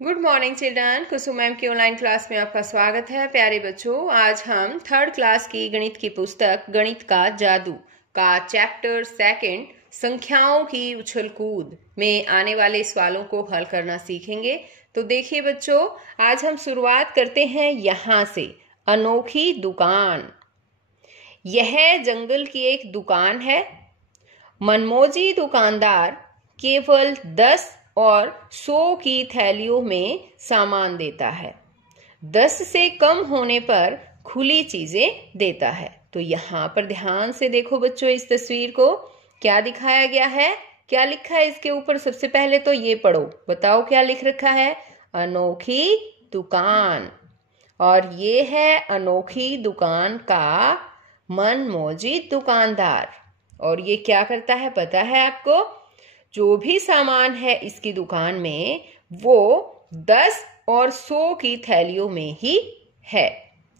Good morning children. Kusum ma'am की online class में आपका स्वागत है। प्यारे बच्चों, आज हम थर्ड क्लास की गणित की पुस्तक गणित का जादू का चैप्टर सेकंड संख्याओं की उछल कूद में आने वाले सवालों को हल करना सीखेंगे। तो देखिए बच्चों, आज हम शुरुआत करते हैं यहाँ से। अनोखी दुकान। यह जंगल की एक दुकान है। मनमोजी दुकानदार केवल 10 और 100 की थैलियों में सामान देता है। 10 से कम होने पर खुली चीजें देता है। तो यहाँ पर ध्यान से देखो बच्चों, इस तस्वीर को क्या दिखाया गया है, क्या लिखा है इसके ऊपर। सबसे पहले तो ये पढ़ो, बताओ क्या लिख रखा है। अनोखी दुकान। और ये है अनोखी दुकान का मनमोजी दुकानदार। और ये क्या करता है पता है आपको? जो भी सामान है इसकी दुकान में वो 10 और 100 की थैलियों में ही है।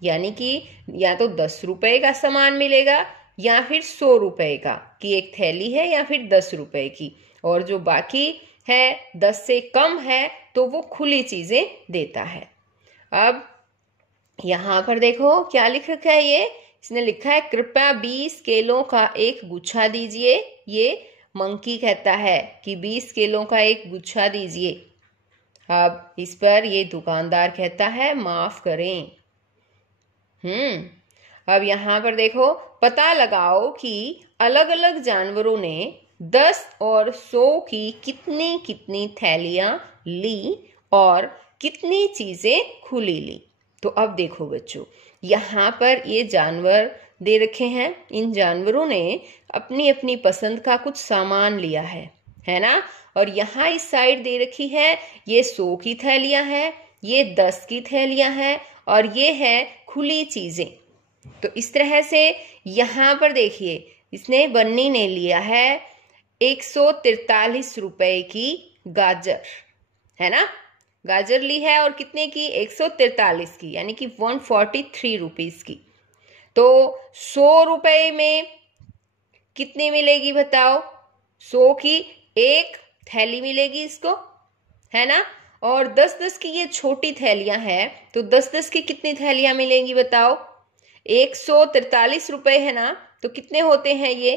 यानी कि या तो 10 रुपए का सामान मिलेगा या फिर 100 रुपए का की एक थैली है, या फिर 10 रुपए की। और जो बाकी है 10 से कम है तो वो खुली चीजें देता है। अब यहाँ पर देखो क्या लिख रखा है। ये इसने लिखा है, कृपया 20 केलों का एक गुच्छा दीजिए। ये मंकी कहता है कि 20 केलों का एक गुच्छा दीजिए। अब इस पर ये दुकानदार कहता है, माफ करें। अब यहाँ पर देखो, पता लगाओ कि अलग अलग जानवरों ने 10 और 100 की कितनी कितनी थैलियां ली और कितनी चीजें खुली ली। तो अब देखो बच्चों, यहाँ पर ये जानवर दे रखे हैं। इन जानवरों ने अपनी अपनी पसंद का कुछ सामान लिया है ना। और यहाँ इस साइड दे रखी है, ये 100 की थैलियां हैं, ये 10 की थैलियां हैं, और ये है खुली चीजें। तो इस तरह से यहाँ पर देखिए, इसने बन्नी ने लिया है 143 रुपए की गाजर, है ना। गाजर ली है और कितने की? 143 की, यानी कि 143 रुपीज की। तो 100 रुपए में कितनी मिलेगी बताओ? 100 की एक थैली मिलेगी इसको, है ना। और 10-10 की ये छोटी थैलियां हैं, तो 10-10 की कितनी थैलियां मिलेंगी बताओ? 143 रुपए है ना, तो कितने होते हैं ये?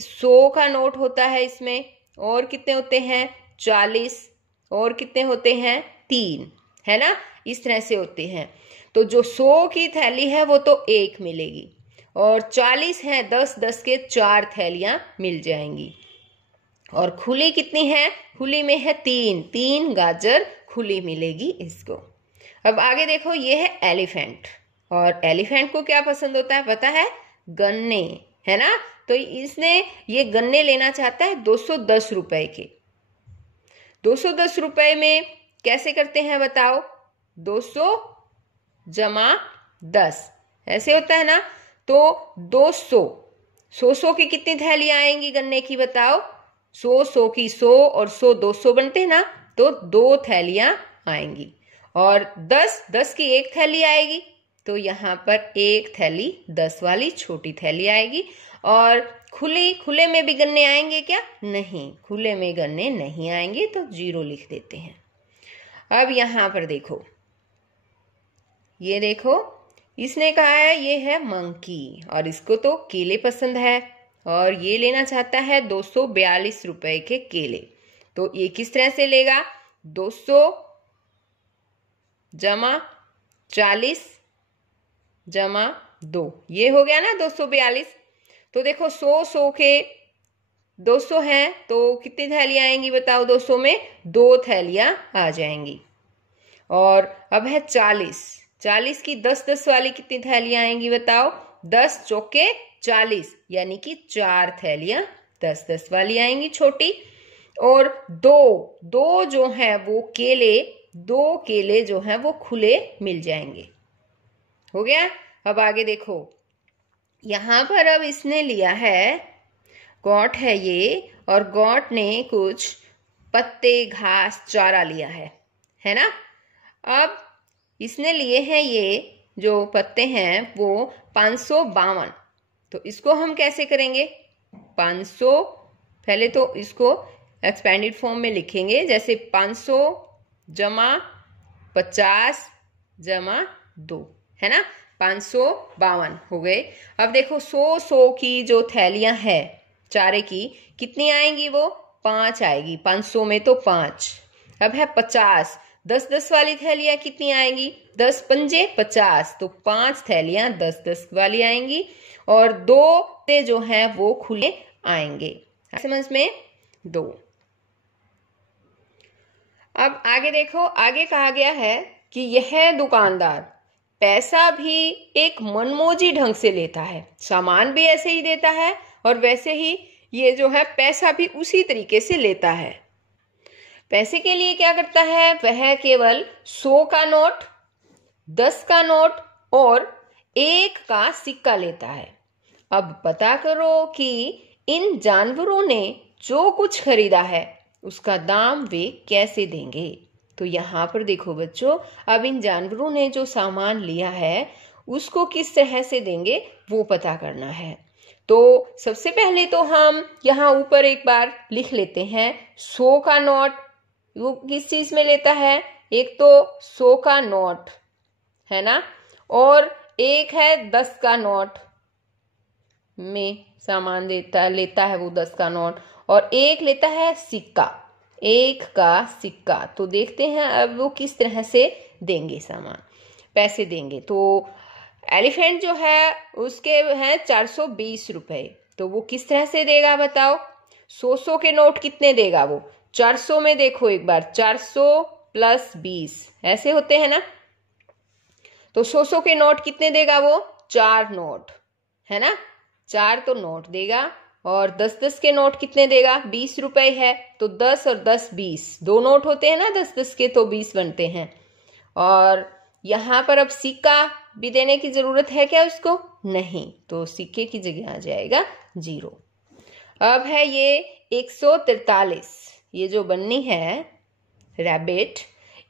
100 का नोट होता है इसमें, और कितने होते हैं? 40, और कितने होते हैं? 3, है ना। इस तरह से होते हैं। तो जो 100 की थैली है वो तो एक मिलेगी, और 40 है, 10-10 के 4 थैलियां मिल जाएंगी। और खुली कितनी है? खुली में है 3 गाजर खुली मिलेगी इसको। अब आगे देखो, ये है एलिफेंट। और एलिफेंट को क्या पसंद होता है पता है? गन्ने, है ना। तो इसने ये गन्ने लेना चाहता है 210 रुपए के। 210 रुपए में कैसे करते हैं बताओ? 200 जमा 10 ऐसे होता है ना। तो 200, 100 की कितनी थैलियां आएंगी गन्ने की बताओ? 100 की 100 और 100 200 बनते हैं ना, तो 2 थैलियां आएंगी। और 10 की एक थैली आएगी, तो यहाँ पर एक थैली 10 वाली छोटी थैली आएगी। और खुले में भी गन्ने आएंगे क्या? नहीं, खुले में गन्ने नहीं आएंगे, तो 0 लिख देते हैं। अब यहाँ पर देखो, ये देखो, इसने कहा है ये है मंकी, और इसको तो केले पसंद है, और ये लेना चाहता है 242 रुपए के केले। तो ये किस तरह से लेगा? 200 जमा 40 जमा 2, ये हो गया ना 242। तो देखो 100 के 200 हैं, तो कितनी थैलियां आएंगी बताओ? 200 में 2 थैलियां आ जाएंगी। और अब है 40 की 10-10 वाली कितनी थैलियां आएंगी बताओ? 10 चौके 40, यानी कि 4 थैलियां 10-10 वाली आएंगी छोटी। और दो जो है वो केले, 2 केले जो हैं वो खुले मिल जाएंगे। हो गया। अब आगे देखो, यहाँ पर अब इसने लिया है, गौट है ये, और गौट ने कुछ पत्ते, घास, चारा लिया है ना। अब इसने लिए हैं ये जो पत्ते हैं वो 552। तो इसको हम कैसे करेंगे? 500, पहले तो इसको एक्सपेंडेड फॉर्म में लिखेंगे, जैसे 500 जमा 50 जमा 2, है ना, 552 हो गए। अब देखो 100 की जो थैलियां है चारे की, कितनी आएंगी? वो 5 आएगी। 500 में तो 5। अब है 50, 10-10 वाली थैलियां कितनी आएंगी? 10 पंजे 50, तो 5 थैलियां 10-10 वाली आएंगी और 2 ते जो हैं वो खुले आएंगे। समझ में? 2। अब आगे देखो, आगे कहा गया है कि यह दुकानदार पैसा भी एक मनमोजी ढंग से लेता है, सामान भी ऐसे ही देता है और वैसे ही ये जो है पैसा भी उसी तरीके से लेता है। पैसे के लिए क्या करता है? वह केवल 100 का नोट, 10 का नोट और 1 का सिक्का लेता है। अब पता करो कि इन जानवरों ने जो कुछ खरीदा है उसका दाम वे कैसे देंगे। तो यहाँ पर देखो बच्चों, अब इन जानवरों ने जो सामान लिया है उसको किस तरह से देंगे वो पता करना है। तो सबसे पहले तो हम यहाँ ऊपर एक बार लिख लेते हैं 100 का नोट वो किस चीज में लेता है? एक तो 100 का नोट है ना, और एक है 10 का नोट में सामान लेता है वो 10 का नोट, और एक लेता है सिक्का, 1 का सिक्का। तो देखते हैं अब वो किस तरह से देंगे सामान, पैसे देंगे। तो एलिफेंट जो है उसके हैं 420 रुपए, तो वो किस तरह से देगा बताओ? 100 के नोट कितने देगा वो? 400 में देखो एक बार, 400 + 20 ऐसे होते हैं ना, तो 100 के नोट कितने देगा वो? 4 नोट, है ना, 4 तो नोट देगा। और 10-10 के नोट कितने देगा? 20 रुपए है, तो 10 और 10 20, 2 नोट होते हैं ना 10-10 के, तो 20 बनते हैं। और यहाँ पर अब सिक्का भी देने की जरूरत है क्या उसको? नहीं, तो सिक्के की जगह आ जाएगा 0। अब है ये 143, ये जो बन्नी है रैबिट,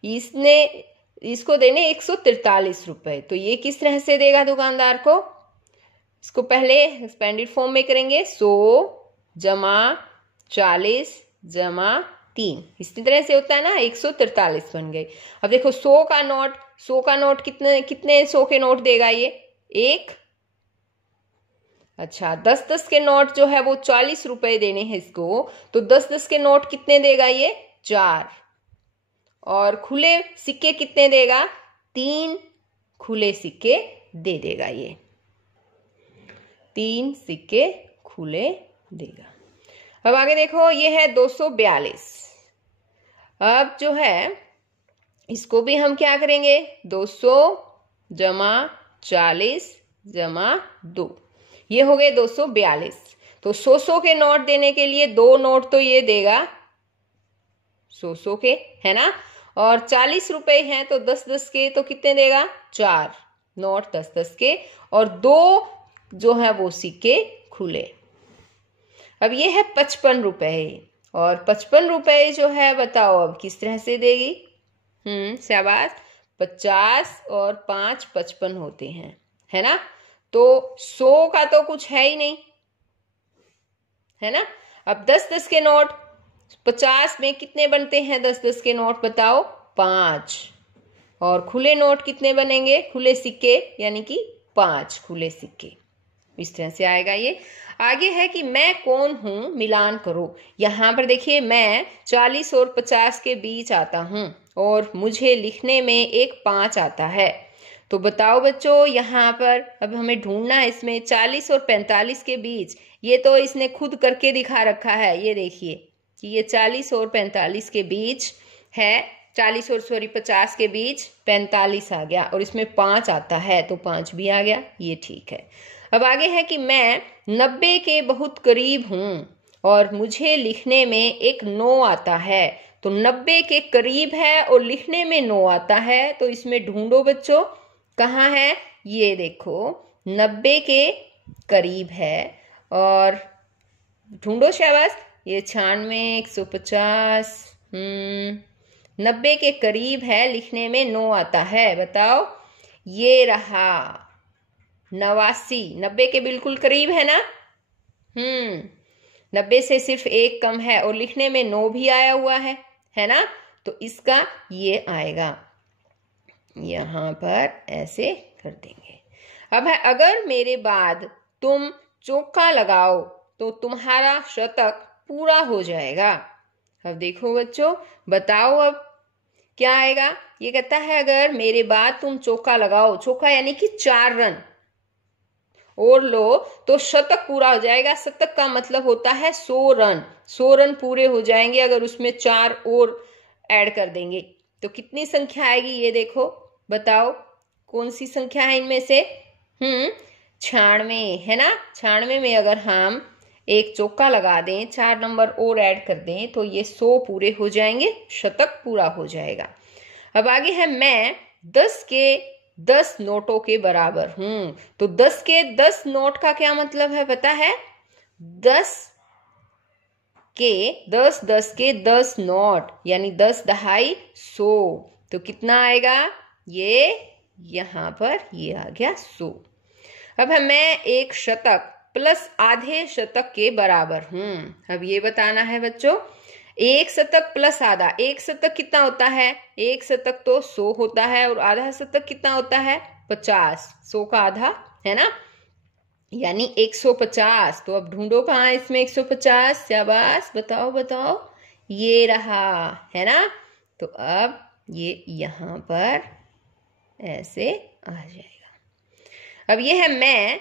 इसको देने 143 रुपए। तो ये किस तरह से देगा दुकानदार को? इसको पहले एक्सपेंडेड फॉर्म में करेंगे, 100 जमा 40 जमा 3, इसी तरह से होता है ना, 143 बन गए। अब देखो 100 का नोट कितने 100 के नोट देगा ये? 1। अच्छा, 10-10 के नोट जो है वो 40 रुपए देने हैं इसको, तो 10-10 के नोट कितने देगा ये? 4। और खुले सिक्के कितने देगा? 3 खुले सिक्के दे देगा ये, 3 सिक्के खुले देगा। अब आगे देखो, ये है 242। अब जो है इसको भी हम क्या करेंगे? 200 जमा 40 जमा 2, ये हो गए 242। तो 100 के नोट देने के लिए 2 नोट तो ये देगा 100 के, है ना, और 40 रुपए हैं तो 10-10 के, तो कितने देगा? 4 नोट 10-10 के, और 2 जो है वो सिक्के खुले। अब ये है 55 रुपए, और 55 रुपए जो है बताओ अब किस तरह से देगी? शाबाश, 50 और 5 55 होते हैं, है ना, तो 100 का तो कुछ है ही नहीं, है ना। अब 10-10 के नोट 50 में कितने बनते हैं? 10-10 के नोट बताओ? 5। और खुले नोट कितने बनेंगे? खुले सिक्के यानी कि 5 खुले सिक्के, इस तरह से आएगा ये। आगे है कि मैं कौन हूं, मिलान करो। यहां पर देखिए, मैं 40 और 50 के बीच आता हूं और मुझे लिखने में एक 5 आता है। तो बताओ बच्चों, यहाँ पर अब हमें ढूंढना है इसमें 40 और 45 के बीच। ये तो इसने खुद करके दिखा रखा है, ये देखिए कि ये 40 और 45 के बीच है, 50 के बीच 45 आ गया और इसमें 5 आता है, तो 5 भी आ गया, ये ठीक है। अब आगे है कि मैं 90 के बहुत करीब हूं और मुझे लिखने में एक 9 आता है। तो 90 के करीब है और लिखने में 9 आता है, तो इसमें ढूंढो बच्चों कहाँ है? ये देखो 90 के करीब है और ढूंढो, शाबाश। ये 96, 150, 90 के करीब है, लिखने में 9 आता है। बताओ, ये रहा 89, 90 के बिल्कुल करीब है ना। 90 से सिर्फ 1 कम है और लिखने में 9 भी आया हुआ है ना। तो इसका ये आएगा, यहाँ पर ऐसे कर देंगे। अब है, अगर मेरे बाद तुम चौका लगाओ तो तुम्हारा शतक पूरा हो जाएगा। अब देखो बच्चों, बताओ अब क्या आएगा। ये कहता है अगर मेरे बाद तुम चौका लगाओ, चौका यानी कि 4 रन और लो तो शतक पूरा हो जाएगा। शतक का मतलब होता है 100 रन। 100 रन पूरे हो जाएंगे अगर उसमें 4 और ऐड कर देंगे। तो कितनी संख्या आएगी ये देखो, बताओ कौन सी संख्या है इनमें से। 96 है ना। 96 में अगर हम एक चौका लगा दें, 4 नंबर और ऐड कर दें तो ये 100 पूरे हो जाएंगे, शतक पूरा हो जाएगा। अब आगे है, मैं 10 के 10 नोटों के बराबर हूं। तो 10 के 10 नोट का क्या मतलब है पता है? 10 के 10 नोट यानी 10 दहाई 100। तो कितना आएगा? ये यहां पर ये आ गया 100। अब है, मैं एक शतक प्लस आधे शतक के बराबर हूं। अब ये बताना है बच्चों, एक शतक प्लस आधा। एक शतक कितना होता है? एक शतक तो 100 होता है और आधा शतक कितना होता है? 50। 100 का आधा है ना, यानी 150। तो अब ढूंढो कहाँ इसमें 150। शाबाश, बताओ बताओ, ये रहा, है ना। तो अब ये यहां पर ऐसे आ जाएगा। अब ये है, मैं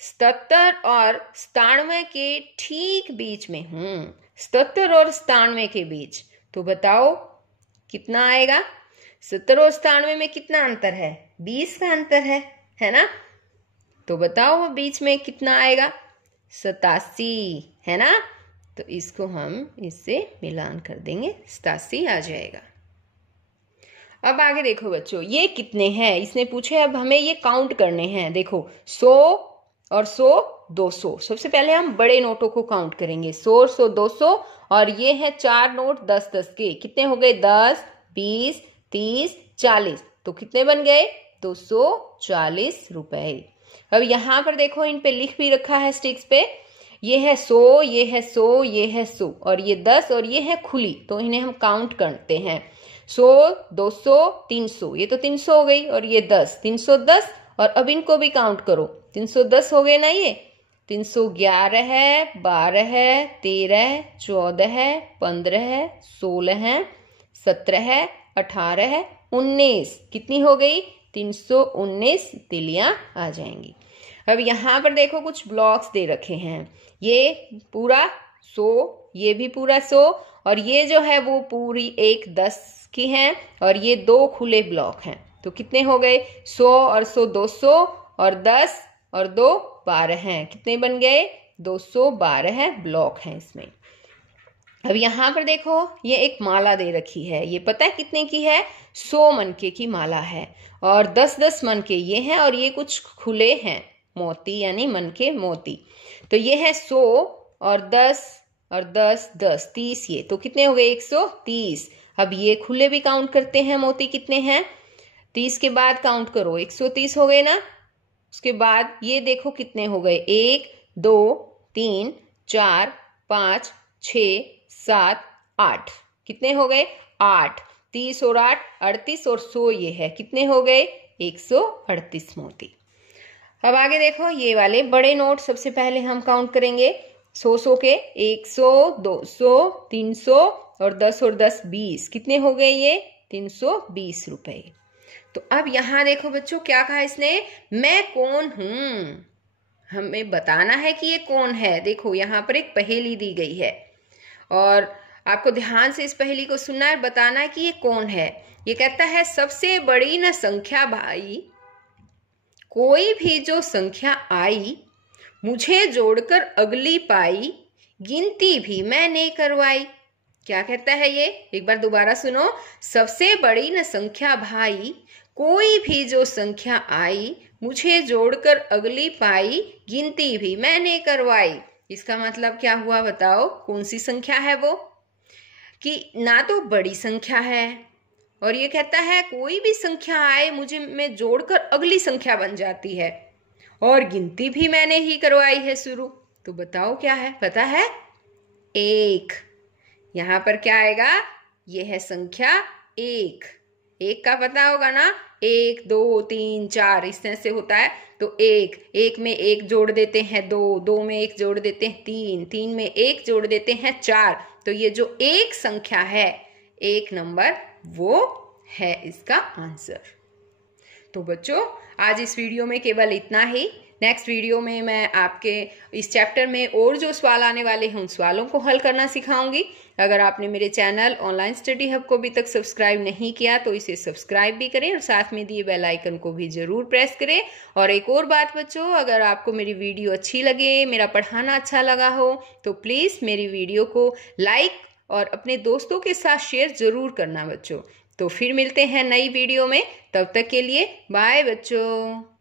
77 और 97 के ठीक बीच में हूं। 77 और 97 के बीच। तो बताओ कितना आएगा? 70 और 97 में कितना अंतर है? 20 का अंतर है ना। तो बताओ बीच में कितना आएगा? 87, है ना। तो इसको हम इससे मिलान कर देंगे, 87 आ जाएगा। अब आगे देखो बच्चों, ये कितने हैं इसने पूछे। अब हमें ये काउंट करने हैं। देखो 100 और 100 200। सबसे पहले हम बड़े नोटों को काउंट करेंगे, 100 और 100 200। और ये है 4 नोट 10-10 के। कितने हो गए? 10 20 30 40। तो कितने बन गए? 240 रुपए। अब यहाँ पर देखो, इन पे लिख भी रखा है स्टिक्स पे। ये है 100, ये है 100, ये है 100 और ये 10 और ये है खुली। तो इन्हें हम काउंट करते हैं। 100 200 300, ये तो 300 हो गई। और ये 10 310। और अब इनको भी काउंट करो, 310 हो गए ना। ये 311 है, 12 है, 13 14 15 16 17 18 19। कितनी हो गई? 319 तिलियां आ जाएंगी। अब यहाँ पर देखो कुछ ब्लॉक्स दे रखे हैं। ये पूरा 100, ये भी पूरा 100 और ये जो है वो पूरी एक 10 की है और ये 2 खुले ब्लॉक हैं। तो कितने हो गए? 100 और 100 200 और 10 और 2 12 हैं। कितने बन गए? 212 ब्लॉक हैं इसमें। अब यहाँ पर देखो, ये एक माला दे रखी है। ये पता है कितने की है? 100 मनके की माला है और 10-10 मनके ये हैं और ये कुछ खुले हैं मोती, यानी मनके मोती। तो ये है 100 और 10 और 10 10 30। ये तो कितने हो गए? 130। अब ये खुले भी काउंट करते हैं, मोती कितने हैं? 30 के बाद काउंट करो, 130 हो गए ना। उसके बाद ये देखो कितने हो गए? 1 2 3 4 5 6 7 8। कितने हो गए? 8। 30 और 8 38 और 100 ये है। कितने हो गए? 138 मोती। अब आगे देखो, ये वाले बड़े नोट सबसे पहले हम काउंट करेंगे 100 के। 100 200 300 और 10 और 10 20। कितने हो गए ये? 320 रुपए। तो अब यहाँ देखो बच्चों, क्या कहा इसने? मैं कौन हूं। हमें बताना है कि ये कौन है। देखो यहाँ पर एक पहेली दी गई है और आपको ध्यान से इस पहेली को सुनना है, बताना है कि ये कौन है। ये कहता है, सबसे बड़ी न संख्या भाई, कोई भी जो संख्या आई, मुझे जोड़कर अगली पाई, गिनती भी मैंने करवाई। क्या कहता है ये? एक बार दोबारा सुनो। सबसे बड़ी न संख्या भाई, कोई भी जो संख्या आई, मुझे जोड़कर अगली पाई, गिनती भी मैंने करवाई। इसका मतलब क्या हुआ बताओ? कौन सी संख्या है वो? कि ना तो बड़ी संख्या है और ये कहता है कोई भी संख्या आए मुझे में जोड़कर अगली संख्या बन जाती है और गिनती भी मैंने ही करवाई है शुरू। तो बताओ क्या है? पता है? 1। यहाँ पर क्या आएगा? ये है संख्या 1। 1 का पता होगा ना, 1 2 3 4 इस तरह से होता है। तो 1 में 1 जोड़ देते हैं 2 में 1 जोड़ देते हैं 3 में 1 जोड़ देते हैं 4। तो ये जो 1 संख्या है, 1 नंबर, वो है इसका आंसर। तो बच्चों, आज इस वीडियो में केवल इतना ही। नेक्स्ट वीडियो में मैं आपके इस चैप्टर में और जो सवाल आने वाले हैं उन सवालों को हल करना सिखाऊंगी। अगर आपने मेरे चैनल ऑनलाइन स्टडी हब को अभी तक सब्सक्राइब नहीं किया तो इसे सब्सक्राइब भी करें और साथ में दिए बेल आइकन को भी जरूर प्रेस करें। और एक और बात बच्चों, अगर आपको मेरी वीडियो अच्छी लगे, मेरा पढ़ाना अच्छा लगा हो, तो प्लीज़ मेरी वीडियो को लाइक और अपने दोस्तों के साथ शेयर जरूर करना बच्चों। तो फिर मिलते हैं नई वीडियो में, तब तक के लिए बाय बच्चों।